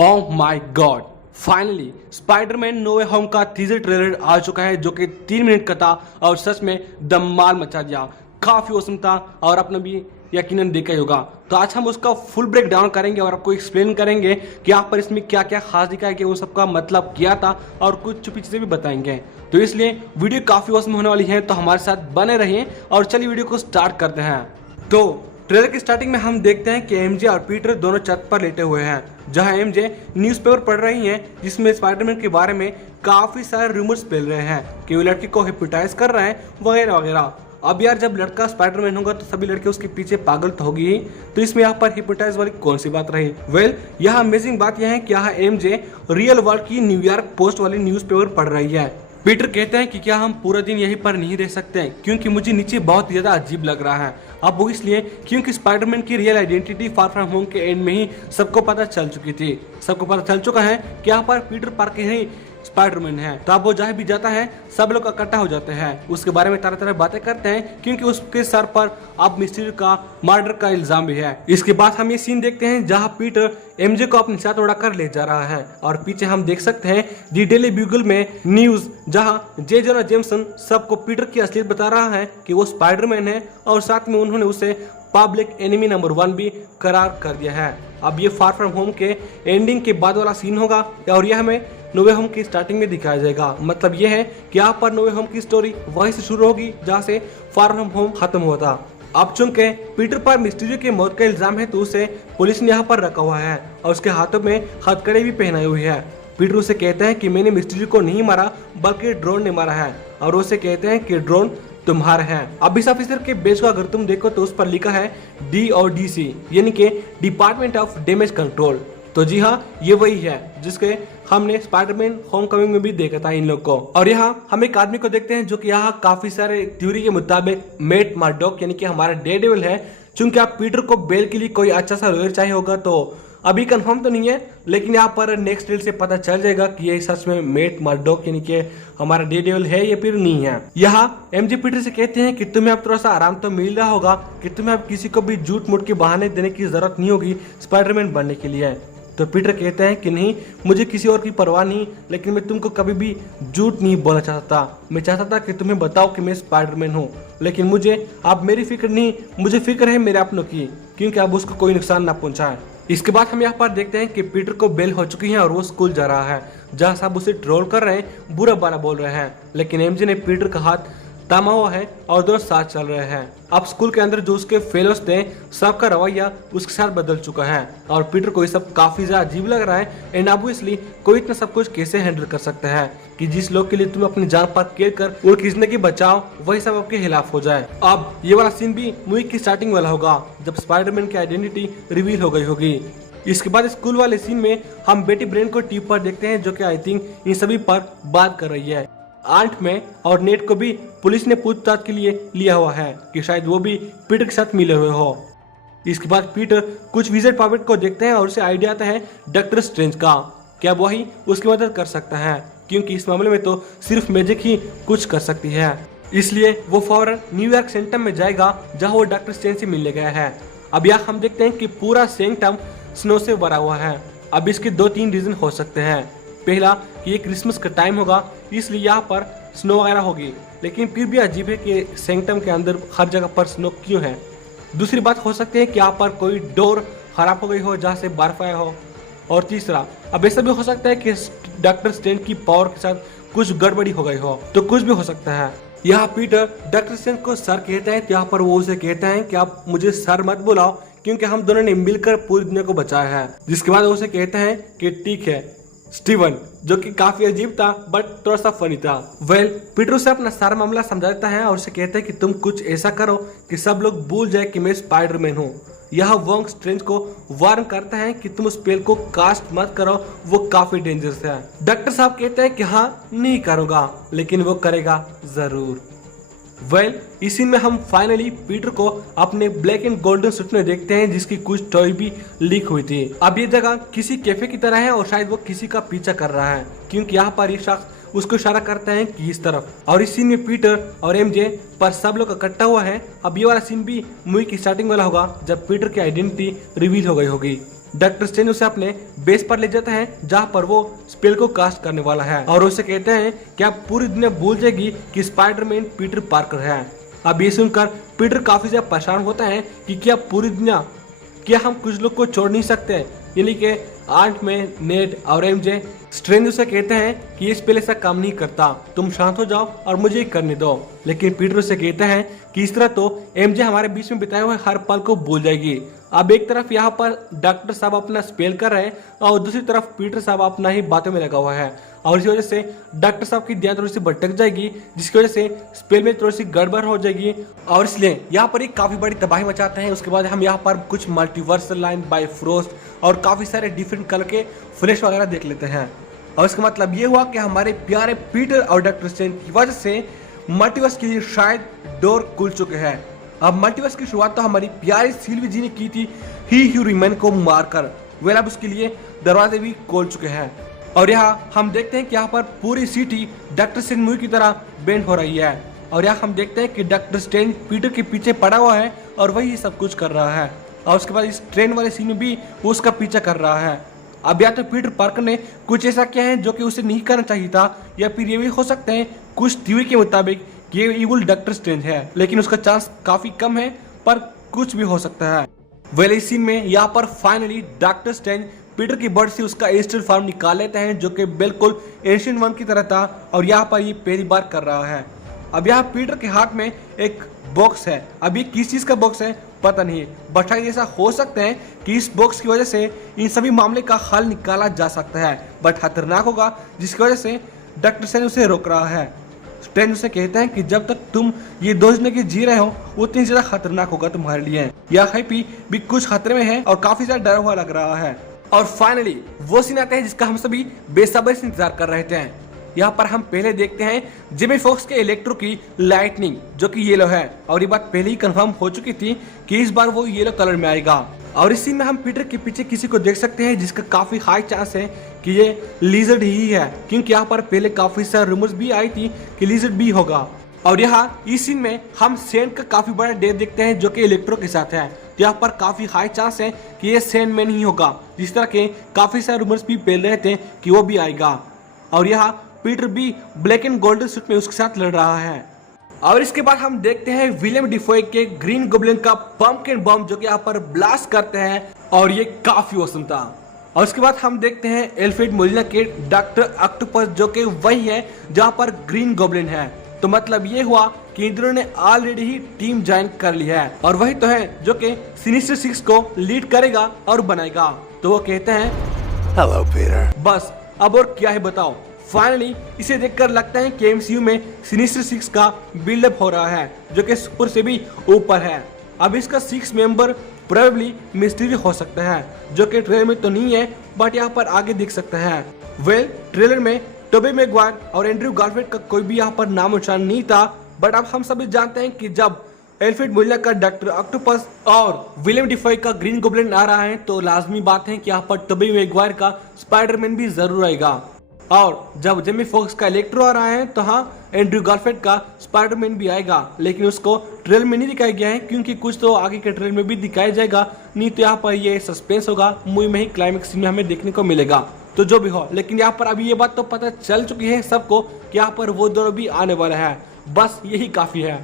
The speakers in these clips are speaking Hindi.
Oh my god, finally Spiderman no way home का टीजर ट्रेलर आ चुका है जो कि 3 मिनट का था और सच में धमाल मचा दिया। काफी औसम था और आपने भी यकीनन देखा ही होगा। तो आज हम उसका फुल ब्रेक डाउन करेंगे और आपको एक्सप्लेन करेंगे कि यहाँ पर इसमें क्या क्या खास दिखाया कि वो सबका मतलब क्या था और कुछ छुपी चीजें भी बताएंगे। तो इसलिए वीडियो काफी औसम होने वाली है, तो हमारे साथ बने रहिए और चलिए वीडियो को स्टार्ट करते हैं। तो ट्रेलर की स्टार्टिंग में हम देखते हैं कि एमजे और पीटर दोनों छत पर लेटे हुए हैं, जहां एमजे न्यूज़पेपर पढ़ रही हैं जिसमें स्पाइडरमैन के बारे में काफी सारे रूमर्स फैल रहे हैं कि वो लड़की को हिप्नोटाइज कर रहे हैं वगैरह वगैरह। अब यार जब लड़का स्पाइडरमैन होगा तो सभी लड़के उसके पीछे पागल तो होगी ही, तो इसमें यहाँ पर हिप्नोटाइज वाली कौन सी बात रही। वेल यहाँ अमेजिंग बात यह है कि यहाँ एमजे रियल वर्ल्ड की न्यूयॉर्क पोस्ट वाली न्यूज़पेपर पढ़ रही है। पीटर कहते हैं कि क्या हम पूरा दिन यहीं पर नहीं रह सकते क्योंकि मुझे नीचे बहुत ज्यादा अजीब लग रहा है। अब वो इसलिए क्योंकि स्पाइडरमैन की real identity far from home के एंड में ही सबको पता चल चुकी थी। सबको पता चल चुका है कि यहाँ पर पीटर पार्कर ही स्पाइडरमैन है। तो अब वो जहाँ भी जाता है सब लोग इकट्ठा हो जाते हैं, उसके बारे में तरह तरह बातें करते हैं क्योंकि उसके सर पर अब मिस्ट्री का मर्डर का इल्जाम भी है। इसके बाद हम ये सीन देखते हैं जहाँ पीटर एमजे को अपने साथ उड़ाकर ले जा रहा है और पीछे हम देख सकते हैं दी डेली ब्यूगल में न्यूज, जहाँ जे जोना जेमसन सबको पीटर की असलियत बता रहा है कि वो स्पाइडरमैन है और साथ में उन्होंने उसे पब्लिक एनिमी नंबर 1 भी करार कर दिया है। अब ये फार फ्रॉम होम के एंडिंग के बाद वाला सीन होगा और यह हमें नो वे होम की स्टार्टिंग में दिखाया जाएगा। मतलब ये है कि यहाँ पर नो वे होम की स्टोरी वहीं से शुरू होगी जहाँ से फार फ्रॉम होम खत्म हुआ था। अब चूंकि पीटर पर मिस्टीरियो की मौत का इल्जाम है तो उसे पुलिस ने यहाँ पर रखा हुआ है और उसके हाथों में हथकड़ी भी पहनाई हुई है। पीटर उसे कहते हैं कि मैंने मिस्टीरियो को नहीं मारा बल्कि ड्रोन ने मारा है और उसे कहते हैं कि ड्रोन तुम्हारा है। अब इस ऑफिसर के बेच को अगर तुम देखो तो उस पर लिखा है डी और डीसी यानी कि डिपार्टमेंट ऑफ डैमेज कंट्रोल। तो जी हाँ, ये वही है जिसके हमने स्पाइडरमैन होमकमिंग में भी देखा था इन लोग को। और यहाँ हम एक आदमी को देखते हैं जो कि यहाँ काफी सारे थ्योरी के मुताबिक मैट मर्डॉक यानी कि हमारा डेयरडेविल है। चूंकि आप पीटर को बेल के लिए कोई अच्छा सा लॉयर चाहिए होगा तो अभी कंफर्म तो नहीं है, लेकिन यहाँ पर नेक्स्ट रील से पता चल जाएगा कि ये सच में मैट मर्डॉक यानी कि हमारा डेयरडेविल है या फिर नहीं है। यहाँ एमजे पीटर से कहते हैं कि तुम्हें अब थोड़ा सा आराम तो मिल रहा होगा कि तुम्हें अब किसी को भी झूठ मूठ के बहाने देने की जरूरत नहीं होगी स्पाइडरमैन बनने के लिए। तो पीटर कहते हैं कि नहीं, मुझे किसी और की परवाह नहीं, लेकिन मैं तुमको कभी भी झूठ नहीं बोलना चाहता। मैं चाहता था कि तुम्हें बताओ कि मैं स्पाइडरमैन हूँ, लेकिन मुझे अब मेरी फिक्र नहीं, मुझे फिक्र है मेरे अपनों की क्योंकि अब उसको कोई नुकसान ना पहुंचाए। इसके बाद हम यहाँ पर देखते हैं कि पीटर को बेल हो चुकी है और वो स्कूल जा रहा है जहाँ सब उसे ट्रोल कर रहे हैं, बुरा भला बोल रहे हैं, लेकिन एमजे ने पीटर का हाथ थामा हुआ है और दोनों साथ चल रहे हैं। अब स्कूल के अंदर जो उसके फेलोज थे सबका रवैया उसके साथ बदल चुका है और पीटर को ये सब काफी ज्यादा अजीब लग रहा है। एंड ऑब्वियसली कोई इतना सब कुछ कैसे हैंडल कर सकता है कि जिस लोग के लिए तुम अपनी जान पर केयर कर और खींचने की बचाओ वही सब आपके खिलाफ हो जाए। अब ये वाला सीन भी मूवी की स्टार्टिंग वाला होगा जब स्पाइडरमैन की आइडेंटिटी रिवील हो गई होगी। इसके बाद स्कूल वाले सीन में हम बेटी ब्रेन को टीवी पर देखते हैं जो कि आई थिंक इन सभी पर बात कर रही है। आंट में और नेट को भी पुलिस ने पूछताछ के लिए लिया हुआ है कि शायद वो भी पीटर के साथ मिले हुए हो। इसके बाद पीटर कुछ विजिट पॉकेट को देखते हैं और उसे आइडिया आता है डॉक्टर स्ट्रेंज का, क्या वही उसकी मदद कर सकता है क्योंकि इस मामले में तो सिर्फ मैजिक ही कुछ कर सकती है। इसलिए वो फौरन न्यूयॉर्क सेंटम में जाएगा जहाँ वो डॉक्टर स्ट्रेंज से मिलने गया है। अब यहाँ हम देखते हैं कि पूरा सेंटम स्नो से भरा हुआ है। अब इसके 2-3 रीजन हो सकते हैं। पहला कि ये क्रिसमस का टाइम होगा इसलिए यहाँ पर स्नो वगैरह होगी, लेकिन फिर भी अजीब है कि सेंटम के अंदर हर जगह पर स्नो क्यों है। दूसरी बात हो सकती है कि यहाँ पर कोई डोर खराब हो गई हो जहाँ से बर्फ आया हो। और तीसरा अब ऐसा भी हो सकता है कि डॉक्टर स्ट्रेंज की पावर के साथ कुछ गड़बड़ी हो गई हो, तो कुछ भी हो सकता है। यहाँ पीटर डॉक्टर स्ट्रेंज को सर कहता है, यहाँ पर वो उसे कहता है कि आप मुझे सर मत बुलाओ क्योंकि हम दोनों ने मिलकर पूरी दुनिया को बचाया है। जिसके बाद वो उसे कहता है कि ठीक है स्टीवन, जो कि काफी अजीब था बट थोड़ा सा फनी था। वेल पीटर उसे अपना सारा मामला समझाता है और उसे कहता है कि तुम कुछ ऐसा करो कि सब लोग भूल जाए कि मैं स्पाइडरमैन हूँ। यह वोंग स्ट्रेंज को वार्न करता है कि तुम उस स्पेल को कास्ट मत करो, वो काफी डेंजरस है। डॉक्टर साहब कहते हैं कि हाँ नहीं करूंगा, लेकिन वो करेगा जरूर। वेल इसी में हम फाइनली पीटर को अपने ब्लैक एंड गोल्डन सूट में देखते हैं जिसकी कुछ टॉय भी लीक हुई थी। अब ये जगह किसी कैफे की तरह है और शायद वो किसी का पीछा कर रहा है क्योंकि यहाँ पर ये शख्स उसको इशारा करता है कि इस तरफ। और इस सीन में पीटर और एमजे पर सब लोग इकट्ठा हुआ है। अब ये वाला सीन भी मूवी की स्टार्टिंग वाला होगा जब पीटर की आइडेंटिटी रिवील हो गई होगी। डॉक्टर स्ट्रेंज उसे अपने बेस पर ले जाते हैं जहां पर वो स्पेल को कास्ट करने वाला है और उसे कहते हैं कि अब पूरी दुनिया भूल जाएगी कि स्पाइडरमैन पीटर पार्कर है। अब ये सुनकर पीटर काफी ज्यादा परेशान होता है कि क्या पूरी दुनिया, क्या हम कुछ लोग को छोड़ नहीं सकते, यानी कि आंट में नेड और एमजे। स्ट्रेंज उसे कहते हैं कि ये स्पेल ऐसा काम नहीं करता, तुम शांत हो जाओ और मुझे ही करने दो। लेकिन पीटर उसे कहते हैं कि इस तरह तो एमजे हमारे बीच में बिताए हुए हर पल को भूल जाएगी। अब एक तरफ यहाँ पर डॉक्टर साहब अपना स्पेल कर रहे हैं और दूसरी तरफ पीटर साहब अपना ही बातों में लगा हुआ है और इसी वजह से डॉक्टर साहब की ध्यान थोड़ी सी भटक जाएगी, जिसकी वजह से स्पेल में थोड़ी सी गड़बड़ हो जाएगी और इसलिए यहाँ पर एक काफी बड़ी तबाही मचाते हैं। उसके बाद हम यहाँ पर कुछ मल्टीवर्सल लाइन बाय फ्रोस्ट और काफी सारे डिफरेंट कलर के फ्लैश वगैरह देख लेते हैं और इसका मतलब ये हुआ कि हमारे प्यारे पीटर और डॉक्टर स्ट्रेंज की वजह से मल्टीवर्स के लिए शायद डोर खुल चुके हैं। अब मल्टीवर्स की शुरुआत तो हमारी प्यारी सिल्वी जी ने की थी ही ह्यूमन को मारकर, वेल अब उसके लिए दरवाजे भी खोल चुके हैं और यहाँ हम देखते हैं कि यहाँ पर पूरी सिटी डॉक्टर स्ट्रेंज मूवी की तरह बेंड हो रही है और यहाँ हम देखते हैं कि डॉक्टर स्ट्रेंज पीटर के पीछे पड़ा हुआ है और वही सब कुछ कर रहा है और उसके बाद इस ट्रेन वाले सीन में भी वो उसका पीछा कर रहा है। अब या तो पीटर पार्कर ने कुछ ऐसा किया है जो कि उसे नहीं करना चाहिए था या फिर ये भी हो सकता है कुछ थ्योरी के मुताबिक ये इविल डॉक्टर स्ट्रेंज है, लेकिन उसका चांस काफी कम है पर कुछ भी हो सकता है। वेल इस सीन में यहाँ पर फाइनली डॉक्टर स्ट्रेंज पीटर की बॉडी से उसका एंशिएंट फॉर्म निकाल लेते हैं जो कि बिल्कुल एंशिएंट वन की तरह था और यहाँ पर ये पहली बार कर रहा है। अब यहाँ पीटर के हाथ में एक बॉक्स है, अब ये किस चीज का बॉक्स है पता नहीं, बट शायद ऐसा हो सकता है कि इस बॉक्स की वजह से इन सभी मामले का हल निकाला जा सकता है, बट खतरनाक होगा जिसकी वजह से डॉक्टर स्ट्रेंज उसे रोक रहा है। स्ट्रेंज उसे कहते हैं कि जब तक तुम ये 2 जिंदगी जी रहे हो उतनी ज्यादा खतरनाक होगा तुम्हारे लिए, या हैप्पी भी कुछ खतरे में है और काफी ज्यादा डरा हुआ लग रहा है। और फाइनली वो सीन आता है जिसका हम सभी बेसब्री से इंतजार कर रहे थे। यहाँ पर हम पहले देखते हैं जिमी फॉक्स के इलेक्ट्रो की लाइटनिंग जो कि येलो है और ये बात पहले ही कंफर्म हो चुकी थी कि इस बार वो येलो कलर में आएगा और इस सीन में हम पीटर के पीछे किसी को देख सकते हैं जिसका काफी हाई चांस है कि ये लिजर्ड ही है, क्योंकि यहाँ पर पहले काफी सारे रूमर्स भी आई थी कि लिजर्ड भी होगा। और यहाँ इस सीन में हम सैंड का काफी बड़ा डेट देखते हैं जो कि इलेक्ट्रो के साथ है, तो यहाँ पर काफी हाई चांस है कि ये सैंड मैन ही होगा, जिस तरह के काफी सारे रूमर्स भी फैल रहे थे कि वो भी आएगा। और यहाँ पीटर भी ब्लैक एंड गोल्डन सूट में उसके साथ लड़ रहा है। और इसके बाद हम देखते हैं विलियम डिफॉय के ग्रीन गोब्लिन का पंपकिन बम जो कि यहाँ पर ब्लास्ट करते हैं और ये काफी औसम था। और उसके बाद हम देखते हैं एल्फ्रेड मोलिना के डॉक्टर ऑक्टोपस जो कि वही है जहाँ पर ग्रीन गोब्लिन है, तो मतलब ये हुआ कि इंद्र ने ऑलरेडी ही टीम ज्वाइन कर ली है और वही तो है जो कि सिनिस्टर 6 को लीड करेगा और बनाएगा। तो वो कहते हैं हेलो पीटर, बस अब और क्या है बताओ। फाइनली इसे देखकर लगता है कि एमसीयू में सिनिस्टर 6 का बिल्डअप हो रहा है जो कि सुपर से भी ऊपर है। अब इसका 6 मेंबर प्रोबेबली मिस्ट्री हो सकता है जो कि ट्रेलर में तो नहीं है बट यहाँ पर आगे दिख सकता है। वेल ट्रेलर में टोबी मैगवायर और एंड्रयू गारफील्ड का कोई भी यहाँ पर नाम निशान नहीं था, बट अब हम सभी जानते हैं कि जब एल्फ्रेड मोलिना का डॉक्टर ऑक्टोपस और विलियम डिफॉय का ग्रीन गोब्लिन आ रहा है तो लाजमी बात है कि यहाँ पर टोबी मैगवायर का स्पाइडरमैन भी जरूर आएगा। और जब जेमी फॉक्स का इलेक्ट्रो आ रहा है तो हाँ एंड्रयू गारफील्ड का स्पाइडरमैन भी आएगा, लेकिन उसको ट्रेलर में नहीं दिखाया गया है क्योंकि कुछ तो आगे के ट्रेलर में भी दिखाया जाएगा, नहीं तो यहाँ पर ये सस्पेंस होगा, मूवी में ही क्लाइमेक्स में हमें देखने को मिलेगा। तो जो भी हो, लेकिन यहाँ पर अभी ये बात तो पता चल चुकी है सबको कि यहाँ पर वो दोनों भी आने वाले हैं, बस यही काफी है।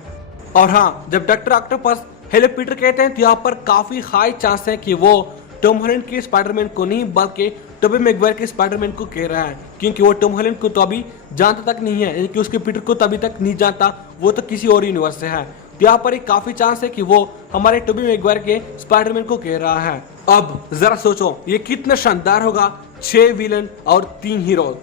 और हाँ जब डॉक्टर ऑक्टोपस हेलो पीटर कहते हैं तो यहाँ पर काफी हाई चांस है कि वो टॉम हॉलैंड के स्पाइडरमैन को नहीं बल्कि टोबी मैगवायर के स्पाइडरमैन को कह रहा है, क्योंकि वो टॉम हॉलैंड को तो अभी जानता तक नहीं है, यानी कि उसके पीटर को तो अभी तक नहीं जानता, वो तो किसी और यूनिवर्स से है। तो यहाँ पर एक काफी चांस है कि वो हमारे टोबी मैगवायर के स्पाइडरमैन को कह रहा है। अब जरा सोचो ये कितना शानदार होगा, 6 विलन और 3 हीरो,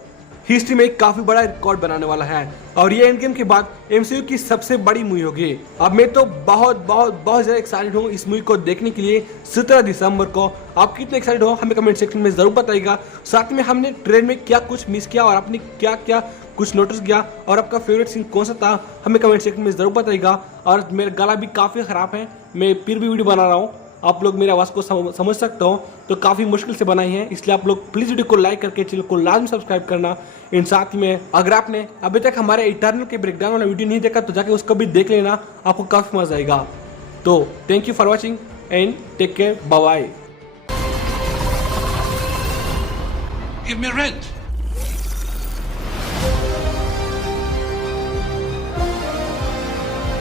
हिस्ट्री में एक काफी बड़ा रिकॉर्ड बनाने वाला है और ये एंड गेम के बाद एमसीयू की सबसे बड़ी मूवी होगी। अब मैं तो बहुत ज्यादा एक्साइटेड हूँ इस मूवी को देखने के लिए 17 दिसंबर को। आप कितने एक्साइटेड हो हमें कमेंट सेक्शन में जरूर बताइएगा। साथ में हमने ट्रेन में क्या कुछ मिस किया और आपने क्या क्या कुछ नोटिस किया और आपका फेवरेट सीन कौन सा था हमें कमेंट सेक्शन में जरूर बताइएगा। और मेरा गला भी काफी खराब है, मैं फिर भी वीडियो बना रहा हूँ, आप लोग मेरे आवाज़ को समझ सकते हो, तो काफ़ी मुश्किल से बनाई है, इसलिए आप लोग प्लीज़ वीडियो को लाइक करके चैनल को लाजमी सब्सक्राइब करना। इन साथ में अगर आपने अभी तक हमारे इटर्नल के ब्रेकडाउन वाला वीडियो नहीं देखा तो जाके उसको भी देख लेना, आपको काफ़ी मजा आएगा। तो thank you for watching and take care, bye bye. Give me rent.